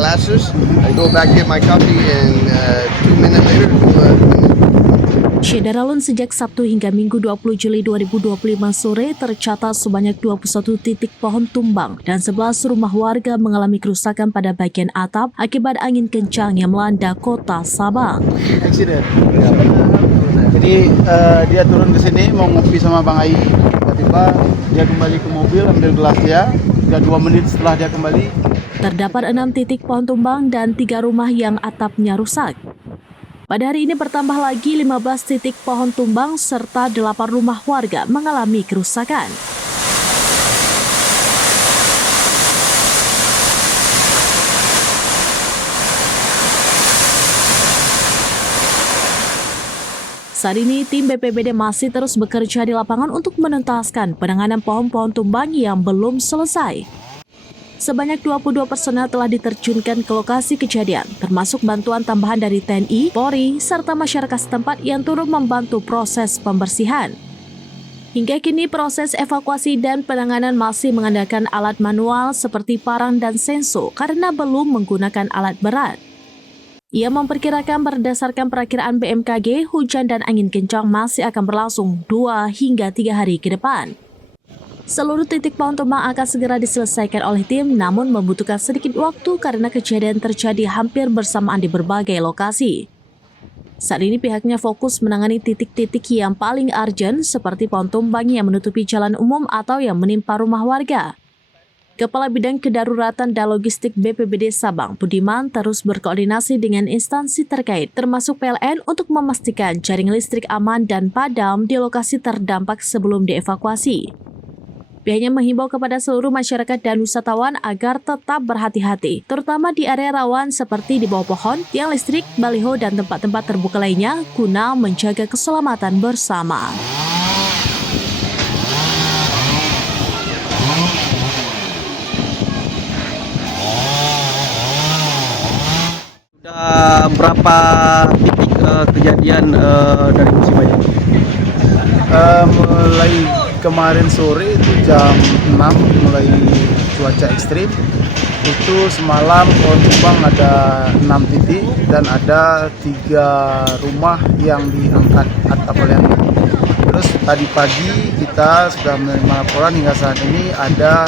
glasses. I go back get my coffee, and 2 minutes later. Syederalun sejak Sabtu hingga Minggu 20 Juli 2025 sore tercatat sebanyak 21 titik pohon tumbang dan 11 rumah warga mengalami kerusakan pada bagian atap akibat angin kencang yang melanda kota Sabang. Accident. Jadi dia turun ke sini mau ngopi sama Bang Ai. Tiba-tiba dia kembali ke mobil ambil gelas dia. 2 menit setelah dia kembali. Terdapat 6 titik pohon tumbang dan 3 rumah yang atapnya rusak. Pada hari ini bertambah lagi 15 titik pohon tumbang serta 8 rumah warga mengalami kerusakan. Saat ini, tim BPBD masih terus bekerja di lapangan untuk menuntaskan penanganan pohon-pohon tumbang yang belum selesai. Sebanyak 22 personel telah diterjunkan ke lokasi kejadian, termasuk bantuan tambahan dari TNI, Polri, serta masyarakat setempat yang turut membantu proses pembersihan. Hingga kini proses evakuasi dan penanganan masih mengandalkan alat manual seperti parang dan senso karena belum menggunakan alat berat. Ia memperkirakan berdasarkan perakiraan BMKG, hujan dan angin kencang masih akan berlangsung 2 hingga 3 hari ke depan. Seluruh titik pohon tumbang akan segera diselesaikan oleh tim, namun membutuhkan sedikit waktu karena kejadian terjadi hampir bersamaan di berbagai lokasi. Saat ini pihaknya fokus menangani titik-titik yang paling urgent seperti pohon tumbang yang menutupi jalan umum atau yang menimpa rumah warga. Kepala Bidang Kedaruratan dan Logistik BPBD Sabang, Budiman, terus berkoordinasi dengan instansi terkait termasuk PLN untuk memastikan jaringan listrik aman dan padam di lokasi terdampak sebelum dievakuasi. Pihaknya menghimbau kepada seluruh masyarakat dan wisatawan agar tetap berhati-hati, terutama di area rawan seperti di bawah pohon, tiang listrik, baliho, dan tempat-tempat terbuka lainnya guna menjaga keselamatan bersama. Sudah berapa titik kejadian dari musibah ini? Mulai kemarin sore itu jam 6 mulai cuaca ekstrim. Itu semalam pohon tumbang ada 6 titik dan ada 3 rumah yang diangkat atap oleh angin. Terus tadi pagi kita sudah menerima laporan hingga saat ini ada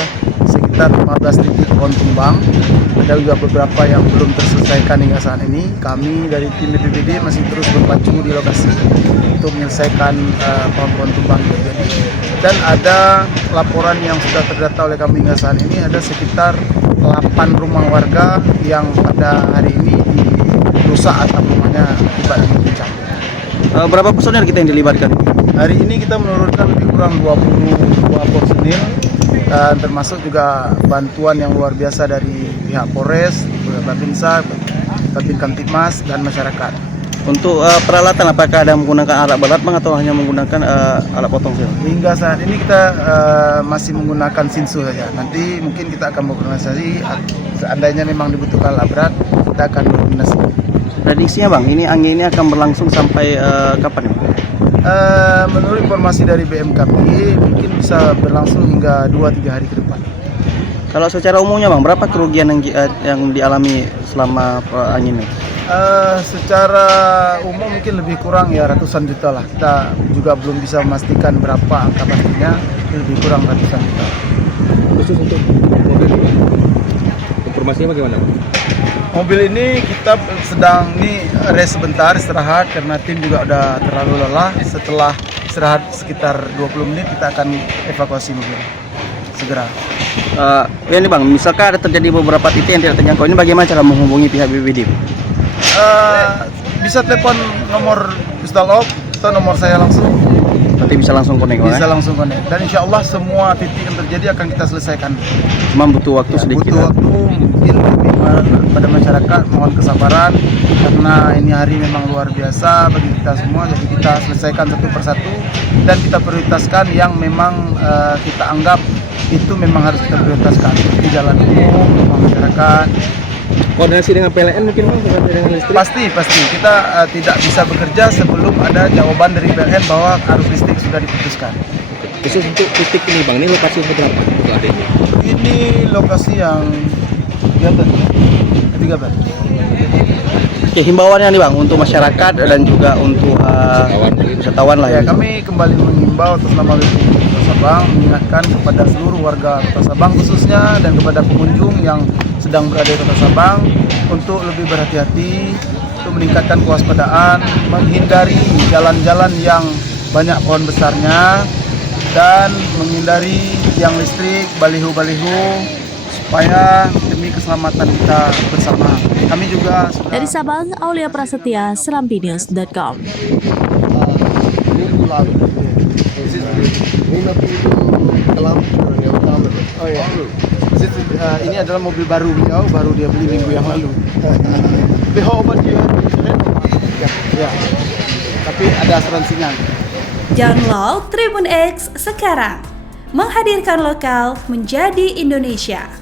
sekitar 15 titik pohon tumbang. Ada juga beberapa yang belum terselesaikan hingga saat ini. Kami dari tim BPBD masih terus berpacu di lokasi untuk menyelesaikan pohon-pohon tumbang yang terjadi. Dan ada laporan yang sudah terdata oleh kami hingga saat ini ada sekitar 8 rumah warga yang pada hari ini rusak atap rumahnya akibat angin kencang. Berapa personel kita yang dilibatkan? Hari ini kita menurunkan lebih kurang 22 personil dan termasuk juga bantuan yang luar biasa dari pihak Polres, Babinsa, Babin Kamtipmas dan masyarakat. Untuk peralatan apakah ada menggunakan alat berat bang atau hanya menggunakan alat potong sel? Hingga saat ini kita masih menggunakan sinsu saja. Nanti mungkin kita akan berkoordinasi seandainya memang dibutuhkan alat berat, kita akan berkoordinasi. Prediksinya bang, ini angin ini akan berlangsung sampai kapan ya? Menurut informasi dari BMKG mungkin bisa berlangsung hingga 2-3 hari ke depan. Kalau secara umumnya bang, berapa kerugian yang dialami selama angin ini? Secara umum mungkin lebih kurang ya ratusan juta lah. Kita juga belum bisa memastikan berapa angka pastinya, lebih kurang ratusan juta. Khusus untuk mobil, informasinya bagaimana bang? Mobil ini kita sedang rest sebentar istirahat karena tim juga udah terlalu lelah. Setelah istirahat sekitar 20 menit kita akan evakuasi mobil segera. Ini bang, misalkan ada terjadi beberapa titik yang tidak terjangkau, ini bagaimana cara menghubungi pihak BPBD? Bisa telepon nomor Pusdalop atau nomor saya langsung. Nanti bisa langsung konek Bisa langsung konek. Dan insya Allah semua titik yang terjadi akan kita selesaikan. Cuma butuh waktu sedikit. Butuh waktu mungkin pada masyarakat, mohon kesabaran karena ini hari memang luar biasa bagi kita semua. Jadi kita selesaikan satu persatu dan kita prioritaskan yang memang kita anggap itu memang harus kita prioritaskan di jalan umum, rumah masyarakat. Koordinasi dengan PLN mungkin bang, dengan listrik? Pasti kita tidak bisa bekerja sebelum ada jawaban dari PLN bahwa arus listrik sudah diputuskan. Khusus untuk titik ini bang, ini lokasi berapa untuk adanya? Ini lokasi yang kelihatan 3 13. Oke, himbauannya nih Bang untuk masyarakat dan juga untuk wisatawan lah Ya, ya. kami kembali menghimbau atas nama BPBD Kota Sabang mengingatkan kepada seluruh warga Kota Sabang khususnya dan kepada pengunjung yang sedang berada di Kota Sabang untuk lebih berhati-hati, untuk meningkatkan kewaspadaan, menghindari jalan-jalan yang banyak pohon besarnya dan menghindari tiang listrik, baliho-baliho supaya demi keselamatan kita bersama. Kami juga sudah Dari Sabang, Aulia Prasetya, serampinews.com. Minggu lalu. Ini kelampuan yang utama. Oh iya. Ini adalah mobil baru beliau, baru dia beli minggu yang lalu. How about you? Ya. Tapi ada asuransinya. Download Tribun X sekarang. Menghadirkan lokal menjadi Indonesia.